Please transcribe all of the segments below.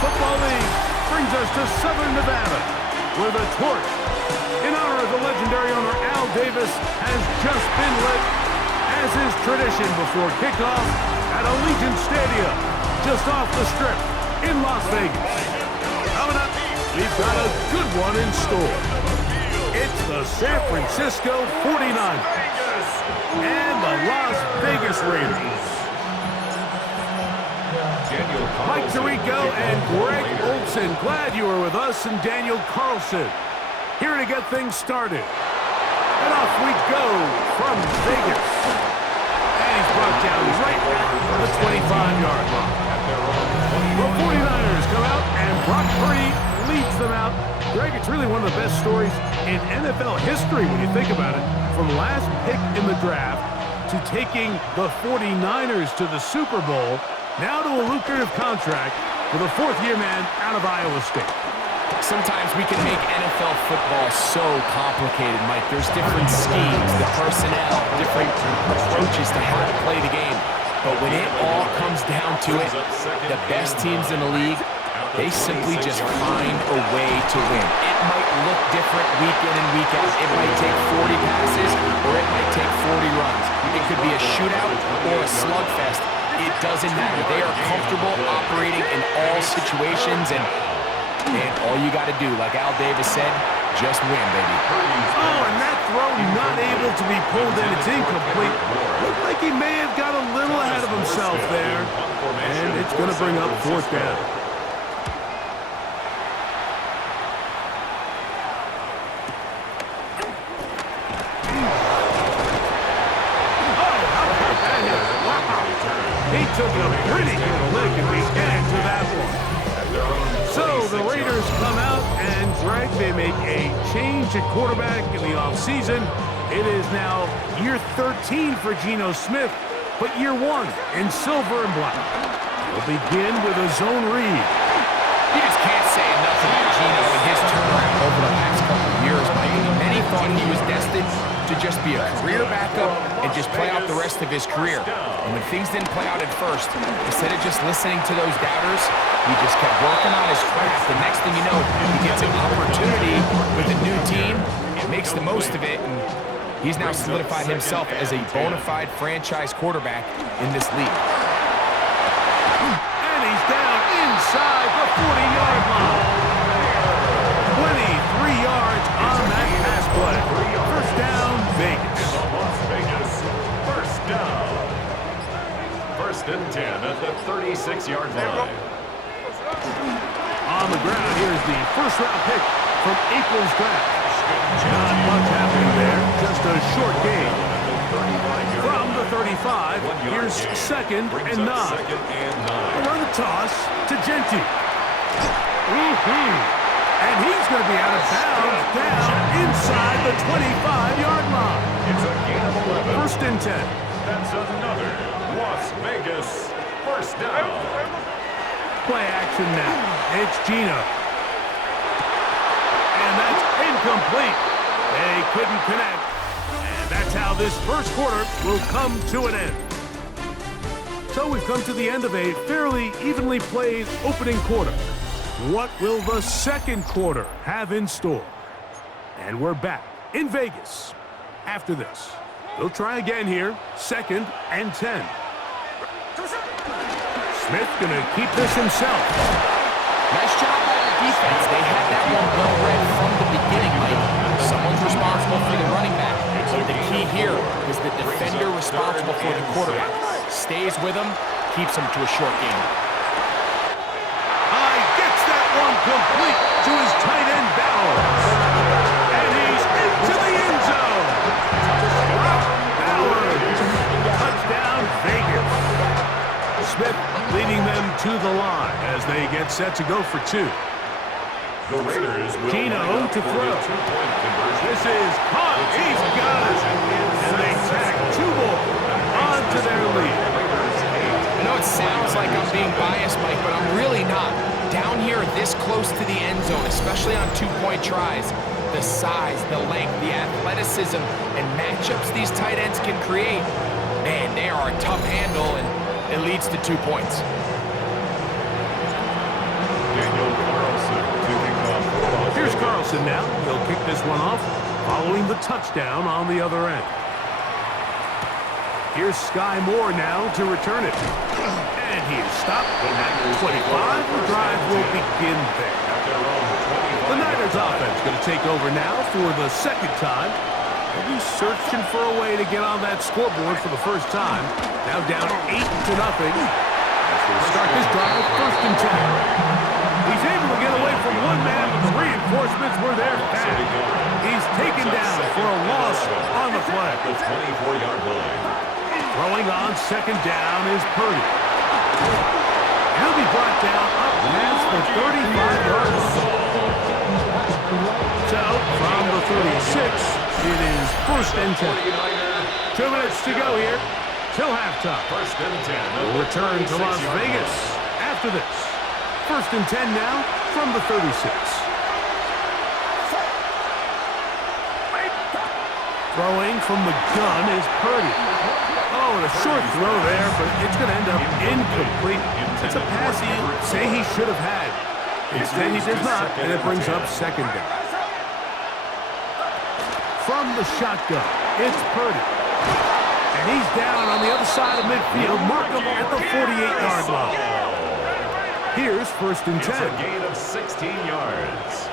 Football League brings us to Southern Nevada, where the torch, in honor of the legendary owner Al Davis, has just been lit, as is tradition before kickoff at Allegiant Stadium, just off the Strip in Las Vegas. Coming up, we've got a good one in store. It's the San Francisco 49ers and the Las Vegas Raiders. Mike Tirico and Greg Olson, glad you were with us, and Daniel Carlson here to get things started. And off we go from Vegas. And he's brought down right at the 25-yard line. The 49ers come out, and Brock Purdy leads them out. Greg, it's really one of the best stories in NFL history when you think about it. From last pick in the draft to taking the 49ers to the Super Bowl, now to a lucrative contract with a fourth-year man out of Iowa State. Sometimes we can make NFL football so complicated, Mike. There's different schemes, the personnel, different approaches to how to play the game. But when it all comes down to it, the best teams in the league, they simply just find a way to win. It might look different week in and week out. It might take 40 passes or it might take 40 runs. It could be a shootout or a slugfest. It doesn't matter. They are comfortable operating in all situations, and all you got to do, like Al Davis said, just win, baby. Oh, and that throw not able to be pulled in. It's incomplete. Looked like he may have got a little ahead of himself there, and it's going to bring up fourth down. He took a pretty good lick and we get into that one. So the Raiders come out, and Greg, they make a change at quarterback in the offseason. It is now year 13 for Geno Smith, but year 1 in silver and black. We'll begin with a zone read. You just can't say enough about Geno and his turnaround over the last couple of years, Mike. Many thought he was destined to just be a career backup and just play out the rest of his career. And when things didn't play out at first, instead of just listening to those doubters, he just kept working on his craft. The next thing you know, he gets an opportunity with a new team, makes the most of it, and he's now solidified himself as a bona fide franchise quarterback in this league. And he's down inside the 40-yard line. 23 yards on that pass play. First down, Vegas. Las Vegas, first down. First and 10 at the 36-yard line. On the ground, here's the first-round pick from April's draft. Not much happening there, just a short gain. From the 35, here's second and 9. Around the toss to Genti. And he's going to be out of bounds down inside the 25-yard line. It's a gain of 11. First and 10. That's another Las Vegas first down. Play action now. It's Geno. And that's incomplete. They couldn't connect. And that's how this first quarter will come to an end. So we've come to the end of a fairly evenly played opening quarter. What will the second quarter have in store? And we're back in Vegas after this. They'll try again here. Second and 10. Smith going to keep this himself. Nice job by the defense. They had that one well read from the beginning, Mike. Someone's responsible for the running back. But the key here is the defender responsible for the quarterback. Stays with him, keeps him to a short game. Gets that one complete to his tight end Bowers. And he's into the end zone. Bowers. Touchdown, Vegas. Smith leading them to the line as they get set to go for 2. The Raiders will Geno to throw. This is caught. He's got it. And they tack 2 more onto their lead. I know it sounds like I'm being biased, Mike, but I'm really not. Down here this close to the end zone, especially on 2-point tries, the size, the length, the athleticism, and matchups these tight ends can create, man, they are a tough handle, and it leads to 2 points. Olsen now. He'll kick this one off, following the touchdown on the other end. Here's Sky Moore now to return it. And he is stopped at 25. The drive will begin there. The Niners offense going to take over now for the second time. They'll be searching for a way to get on that scoreboard for the first time. Now down 8-0. As they start this drive, 1st and 10. He's able to get away from one man, but the reinforcements were there fast. He's taken down for a loss on the play. The 24-yard line. Throwing on 2nd down is Purdy. He'll be brought down up past the 35-yard line. So, from the 36, it is 1st and 10. 2 minutes to go here till halftime. 1st and 10. We'll return to Las Vegas after this. 1st and 10 now from the 36. Throwing from the gun is Purdy. Oh, and a short throw there, but it's going to end up incomplete. It's a pass he say he should have had. Instead, he does not, and it brings up 2nd down. From the shotgun, it's Purdy. And he's down on the other side of midfield, markable at the 48-yard line. Here's 1st and 10. It's a gain of 16 yards.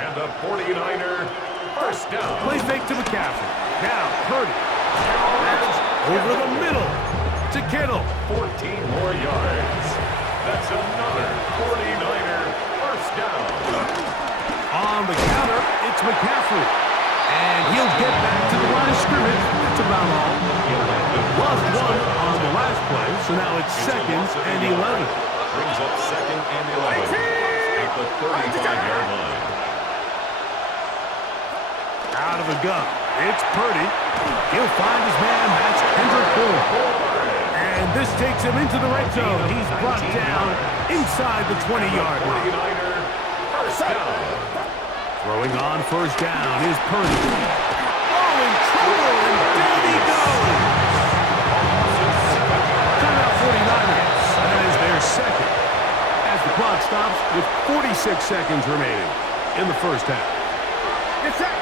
And the 49er 1st down. Play fake to McCaffrey. Now, Purdy. That's over the middle to Kittle. 14 more yards. That's another 49er 1st down. On the counter, it's McCaffrey. And he'll get back to the line of scrimmage. That's about all. Lost one on the last play, so now it's 2nd and 11. Brings up 2nd and 11 at the 35-yard line. Out of the gun, it's Purdy. He'll find his man, that's Kendrick Bourne. And this takes him into the red zone. He's brought down inside the 20-yard line. 49er 1st down. Throwing on 1st down is Purdy. Oh, in trouble, and down he goes. Timeout 49ers. That is their 2nd. As the clock stops with 46 seconds remaining in the 1st half. It's set.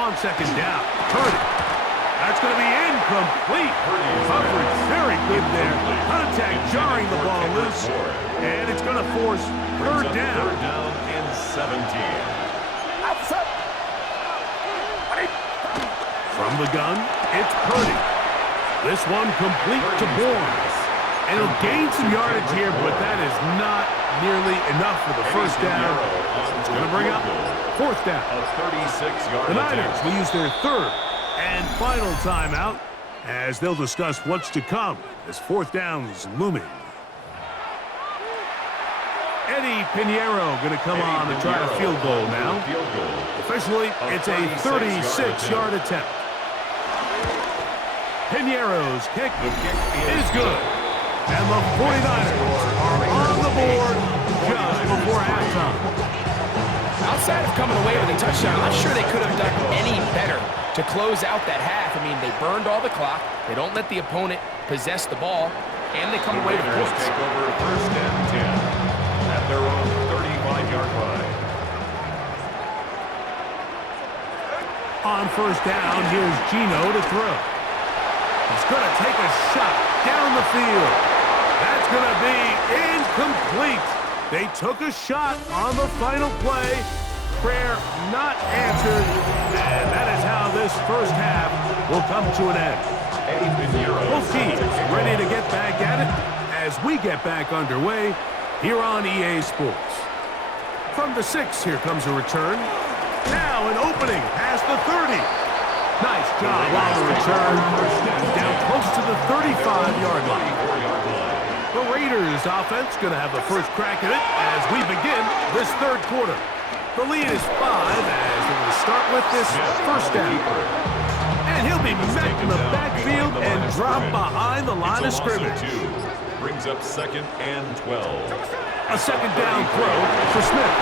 On 2nd down, Purdy. That's going to be incomplete. Coverage very good there. Contact jarring the ball loose. And it's going to force 3rd down. 3rd down and 17. From the gun, it's Purdy. This one complete to Bourne. And he'll gain some yardage here, but that is not nearly enough for the 1st down. It's going to bring up 4th down. A 36-yard The Niners will use their 3rd and final timeout as they'll discuss what's to come as 4th down is looming. Eddie Pinheiro going to come on and try a field goal now. Officially, it's a 36-yard attempt. Pinheiro's kick is good. And the 49ers are on the board just before halftime. Outside of coming away with a touchdown, I'm not sure they could have done any better to close out that half. I mean, they burned all the clock. They don't let the opponent possess the ball, and they come away with points. Take over 1st and 10 at their own 35-yard line. On 1st down, here's Gino to throw. He's going to take a shot down the field. That's going to be incomplete. They took a shot on the final play. Prayer not answered. And that is how this 1st half will come to an end. Both teams ready to get back at it as we get back underway here on EA Sports. From the 6, here comes a return. Now an opening past the 30. Nice job on the return. Down close to the 35-yard line. The Raiders offense going to have the first crack at it as we begin this 3rd quarter. The lead is 5 as they're going to start with this 1st down. And he'll be met in the backfield and drop behind the line of scrimmage. Brings up 2nd and 12. A 2nd down throw for Smith.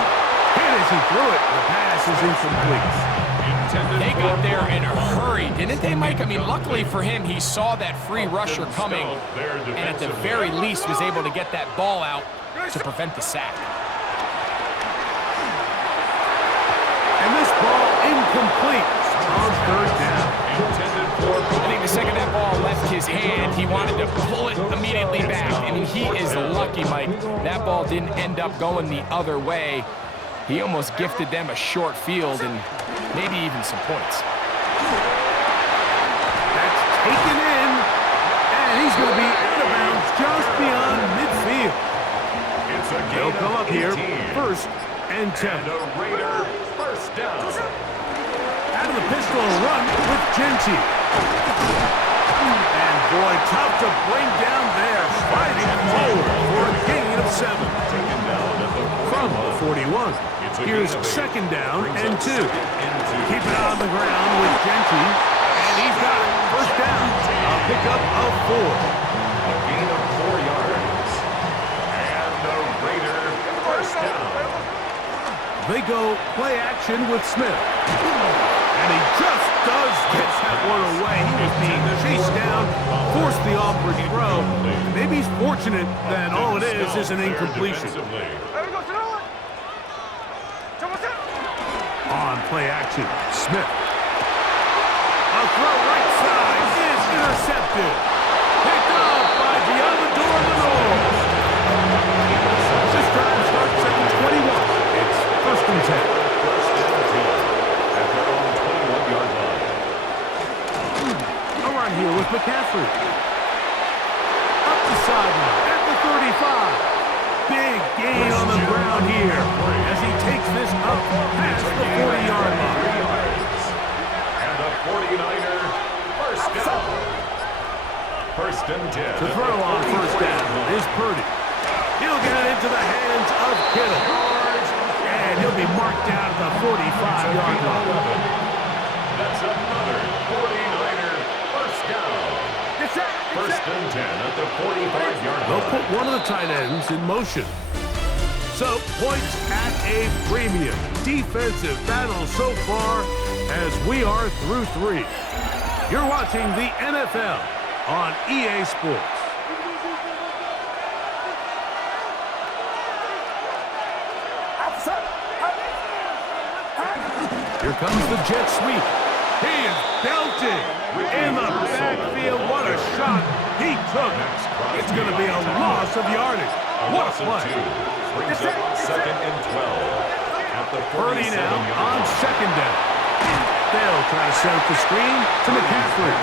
Hit as he threw it. The pass is incomplete. They got there in a hurry, didn't they, Mike? I mean, luckily for him, he saw that free rusher coming, and at the very least was able to get that ball out to prevent the sack. And this ball incomplete on third down. I think the second that ball left his hand, he wanted to pull it immediately back. I mean, he is lucky, Mike. That ball didn't end up going the other way. He almost gifted them a short field and maybe even some points. That's taken in, and he's going to be out of bounds just beyond midfield. They'll come up here, 1st and 10. And a Raider first down. Out of the pistol run with Genty. And boy, tough to bring down there. Sliding forward for a gain of 7. From the 41. Here's 2nd down and 2. Keep it on the ground with Genty. And he's got it. 1st down. A pickup of 4. A gain of 4 yards. And the Raider first down. They go play action with Smith. And he just does get that one away. He was being chased down, forced the awkward throw. Maybe he's fortunate that all it is an incompletion. On play action, Smith. A throw right side is intercepted. Picked off by Giovanni Lenore. This drive starts at the 21. It's 1st and 10. Here with McCaffrey. Up the sideline at the 35. Big gain on the ground here as he takes this up past the 40-yard line. And the 49er first down. 1st and 10. To throw on 1st down is Purdy. He'll get it into the hands of Kittle. And he'll be marked down at the 45-yard line. That's another 49er first down. 1st and 10 at the 45-yard line. They'll put one of the tight ends in motion. So, points at a premium. Defensive battle so far as we are through 3. You're watching the NFL on EA Sports. Here comes the jet sweep. He is belted in the backfield. What a shot he took. It's going to be a loss of yardage. What a play. Brings up 2nd and 12. At the Purdy now on 2nd down. They'll try to set up the screen to McCaffrey.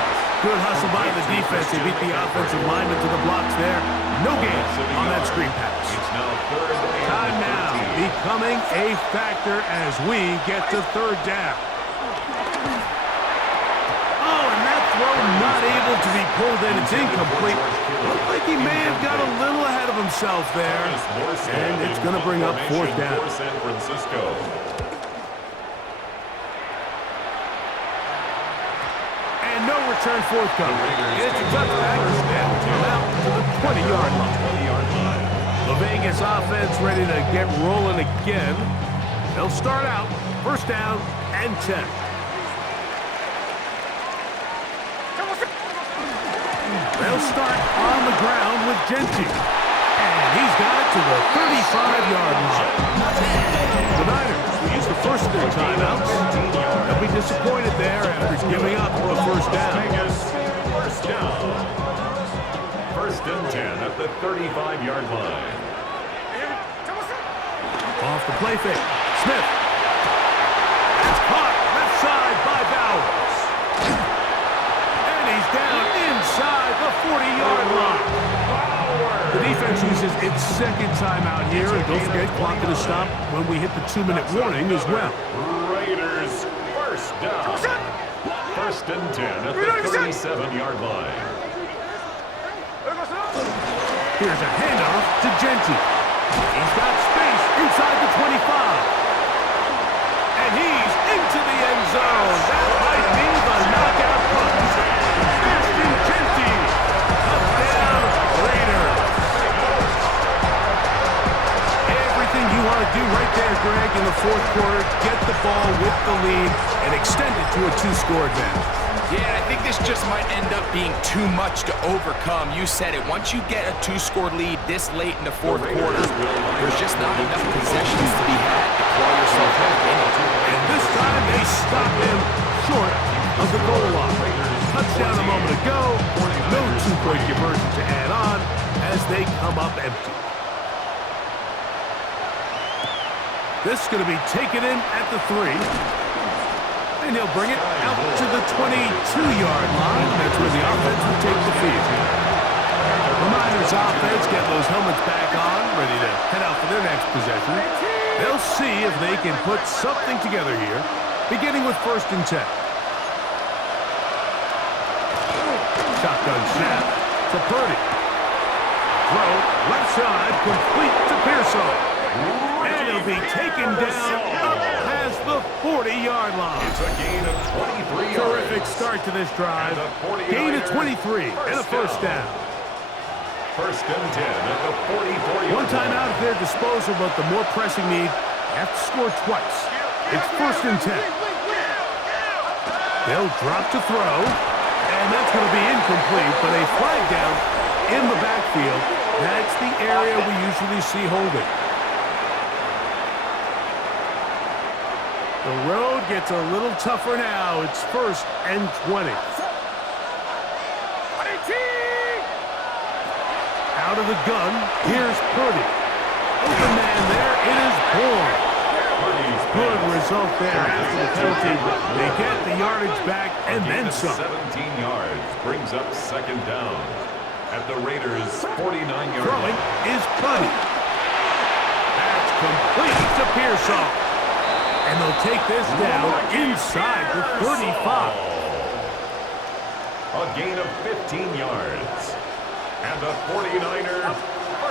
Good hustle by the defense. They beat the offensive lineman to the blocks there. No gain on that screen pass. It's now 3rd and Time now becoming a factor as we get to 3rd down. Oh, and that throw not able to be pulled in. It's incomplete. Looked like he may have got a little ahead of himself there. And it's going to bring up 4th down. For San Francisco. And no return forthcoming. It's a touchback. And come out to the 20-yard line. The Vegas offense ready to get rolling again. They'll start out 1st down and 10. They'll start on the ground with Genty. And he's got it to the 35-yard line. The Niners will use the first of their timeouts. They'll be disappointed there after giving up a 1st down. First down. 1st and 10 at the 35-yard line. Off the play fake. Smith. It's caught left side by Bowers. And he's down inside the 40-yard line. The defense uses its 2nd timeout here. And don't forget, clock to stop when we hit the 2-minute warning as well. Raiders first down. 1st and 10 at the 37-yard line. Here's a handoff to Genty. He's got space inside the 25. And he's into the end zone. That might be the knockout punch. Ashton Genty. Touchdown, Raiders. Everything you want to do right there, Greg, in the 4th quarter. Get the ball with the lead and extend it to a 2-score advantage. Yeah, I think this just might end up being too much to overcome. You said it. Once you get a 2-score lead this late in the fourth quarter, there's just not enough possessions to be had to claw yourself back in it. And this time they stop him short of the goal line. Touchdown a moment ago. No two-point conversion to add on as they come up empty. This is going to be taken in at the 3. And he'll bring it out to the 22-yard line. That's where the offense will take the field. The Miners offense get those helmets back on, ready to head out for their next possession. They'll see if they can put something together here, beginning with 1st and 10. Shotgun snap to Purdy. Throw, left side, complete to Pearson. And he'll be taken down up past the 40-yard line. It's a gain of 23 yards. Terrific start to this drive. Gain of 23 and a first down. 1st and 10 at the 44-yard line. One time out at their disposal, but the more pressing need, they have to score twice. It's 1st and 10. They'll drop to throw, and that's going to be incomplete, but a flag down in the backfield. That's the area we usually see holding. The road gets a little tougher now. It's 1st and 20. Out of the gun, here's Purdy. Open man there, it is Bourne. Good result there after the penalty. They get the yardage back and then some. 17 yards brings up 2nd down at the Raiders' 49-yard Throwing line. is Purdy. That's complete to Pearson. And they'll take this down inside the 35. A gain of 15 yards. And the 49er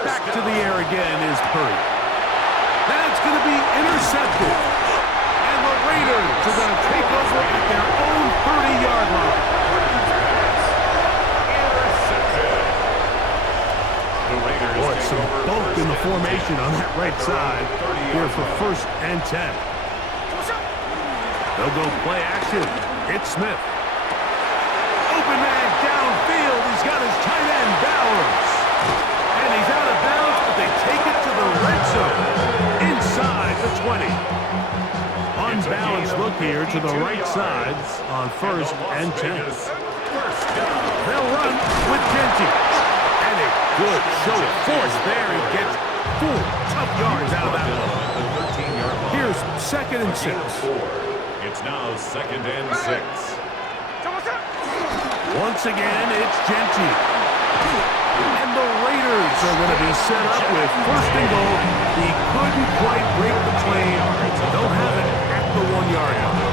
Back to the air again is Purdy. That's going to be intercepted. And the Raiders are going to take over at their own 30-yard line. Intercepted. The Raiders Boy, take some over bulk in the 1st and formation on that right side here for 1st and 10. They'll go play action. It's Smith. Open man downfield. He's got his tight end, Bowers. And he's out of bounds, but they take it to the red zone. Inside the 20. Unbalanced look here to the right side on 1st and 10. They'll run with Genty. And a good show of force there. He gets 4 tough yards out of that one. Here's 2nd and 6. It's now 2nd and 6. Once again, it's Genty. And the Raiders are going to be set up with 1st and goal. He couldn't quite break the play. They'll have it at the 1-yard line.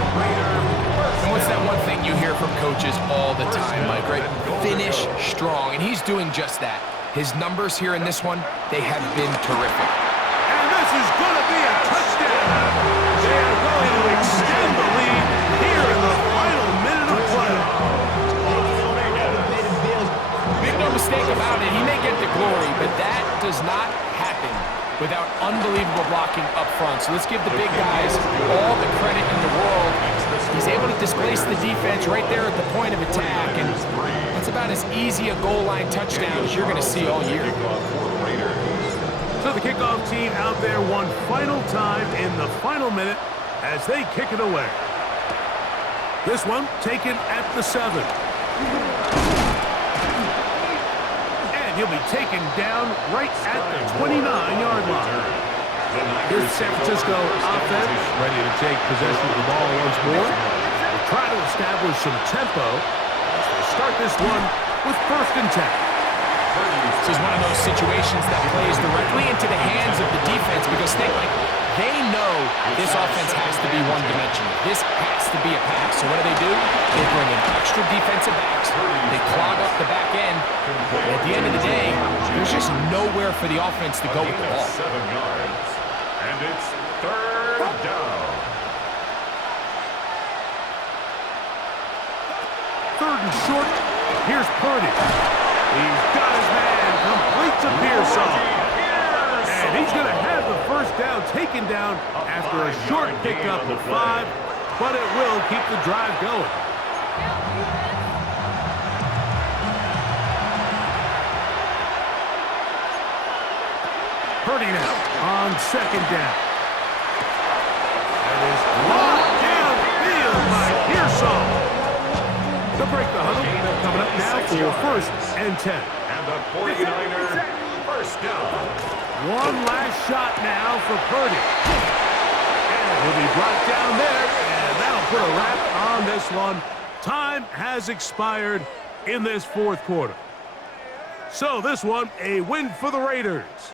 And what's that one thing you hear from coaches all the time, Mike, right? Finish strong, and he's doing just that. His numbers here in this one, they have been terrific. And this is going to be a touchdown. They're going to extend the lead here in the final minute of play. Make no mistake about it, he may get the glory, but that does not happen without unbelievable blocking up front. So let's give the big guys all the credit in the world. He's able to displace the defense right there at the point of attack, and that's about as easy a goal line touchdown as you're going to see all year. So the kickoff team out there one final time in the final minute as they kick it away. This one taken at the 7. And he'll be taken down right at the 29-yard line. Here's San Francisco offense ready to take possession of the ball once more. They'll try to establish some tempo as they start this one with 1st and 10. This is one of those situations that plays directly into the hands of the defense because they know this offense has to be one-dimensional. This has to be a pass. So what do? They bring in extra defensive backs. They clog up the back end. And at the end of the day, there's just nowhere for the offense to go with the ball. 7 yards. And it's 3rd down. 3rd and short. Here's Purdy. He's got his man complete to Pearson. And he's going to have the 1st down taken down after a short pickup of 5, but it will keep the drive going. Purdy now on second down. That is locked downfield by Pearsall. To break the huddle, coming up now for first and 10. And the 49er first down. One last shot now for Purdy. And he'll be brought down there, and that'll put a wrap on this one. Time has expired in this fourth quarter. So this one, a win for the Raiders.